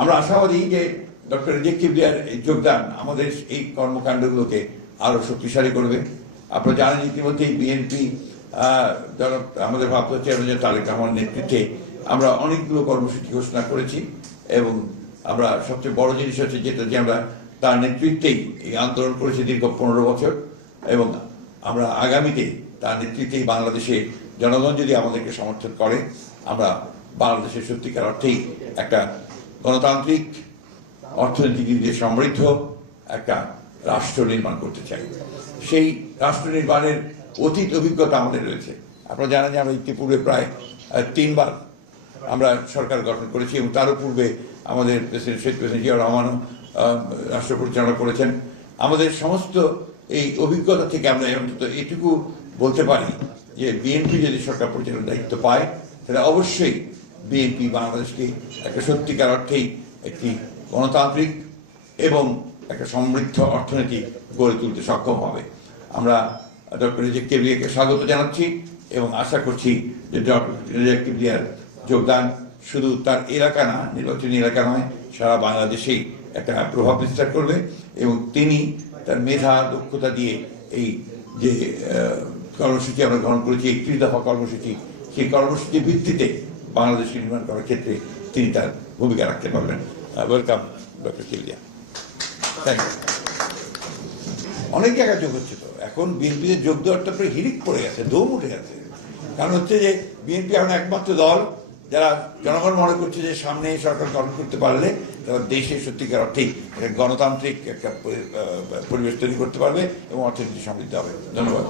আমরা আশাবাদী যে ডক্টর রিজিক কিবরিয়ার এই যোগদান আমাদের এই কর্মকাণ্ডগুলোকে আরো শক্তিশালী করবে। আপনারা জানেন ইতিমধ্যেই বিএনপি আমাদের ভারপ্রাপ্ত চেয়ারম্যান তারেক রহমানের নেতৃত্বে আমরা অনেকগুলো কর্মসূচি ঘোষণা করেছি এবং আমরা সবচেয়ে বড় জিনিস হচ্ছে যেটা যে আমরা তার নেতৃত্বেই এই আন্দোলন করেছি দীর্ঘ 15 বছর এবং আমরা আগামীতে তার নেতৃত্বেই বাংলাদেশে জনগণ যদি আমাদেরকে সমর্থন করে আমরা বাংলাদেশের সত্যিকার অর্থেই একটা গণতান্ত্রিক অর্থনৈতিক দিক দিয়ে সমৃদ্ধ একটা রাষ্ট্র নির্মাণ করতে চাই। সেই রাষ্ট্র নির্মাণের অতীত অভিজ্ঞতা আমাদের রয়েছে। আপনারা জানেন যে আমরা ইতিপূর্বে প্রায় 3 বার আমরা সরকার গঠন করেছি এবং তারও পূর্বে আমাদের শহীদ প্রেসিডেন্ট জিয়াউর রহমানও রাষ্ট্র পরিচালনা করেছেন। আমাদের সমস্ত এই অভিজ্ঞতা থেকে আমরা অন্তত এটুকু বলতে পারি যে বিএনপি যদি সরকার পরিচালনার দায়িত্ব পায় তাহলে অবশ্যই বিএনপি বাংলাদেশকে একটা সত্যিকার অর্থেই একটি গণতান্ত্রিক এবং একটা সমৃদ্ধ অর্থনীতি গড়ে তুলতে সক্ষম হবে। আমরা ডক্টর রিজিক কিবরিয়াকে স্বাগত জানাচ্ছি এবং আশা করছি যে ডক্টর রিজিক কিবরিয়ার যোগদান শুধু তার এলাকা না, নির্বাচনী এলাকা নয়, সারা বাংলাদেশেই একটা প্রভাব বিস্তার করবে এবং তিনি তার মেধা দক্ষতা দিয়ে এই যে কর্মসূচি আমরা গ্রহণ করেছি 31 দফা কর্মসূচি, সেই কর্মসূচির ভিত্তিতে বাংলাদেশ নির্মাণ করার ক্ষেত্রে তিনি তার ভূমিকা রাখতে পারবেন। Welcome doctor Kibria. Thank you. অনেক জায়গায় যোগ হচ্ছে তো এখন বিএনপিতে যোগ দেওয়ারটা প্রায় হিড়িক পড়ে গেছে, দম উঠে গেছে। কারণ হচ্ছে যে বিএনপি এখন একমাত্র দল যারা জনগণ মনে করছে যে সামনে সরকার গঠন করতে পারলে তারা দেশে সত্যিকার অর্থেই গণতান্ত্রিক একটা পরিবেশ তৈরি করতে পারবে এবং অর্থনীতি সমৃদ্ধ হবে। ধন্যবাদ।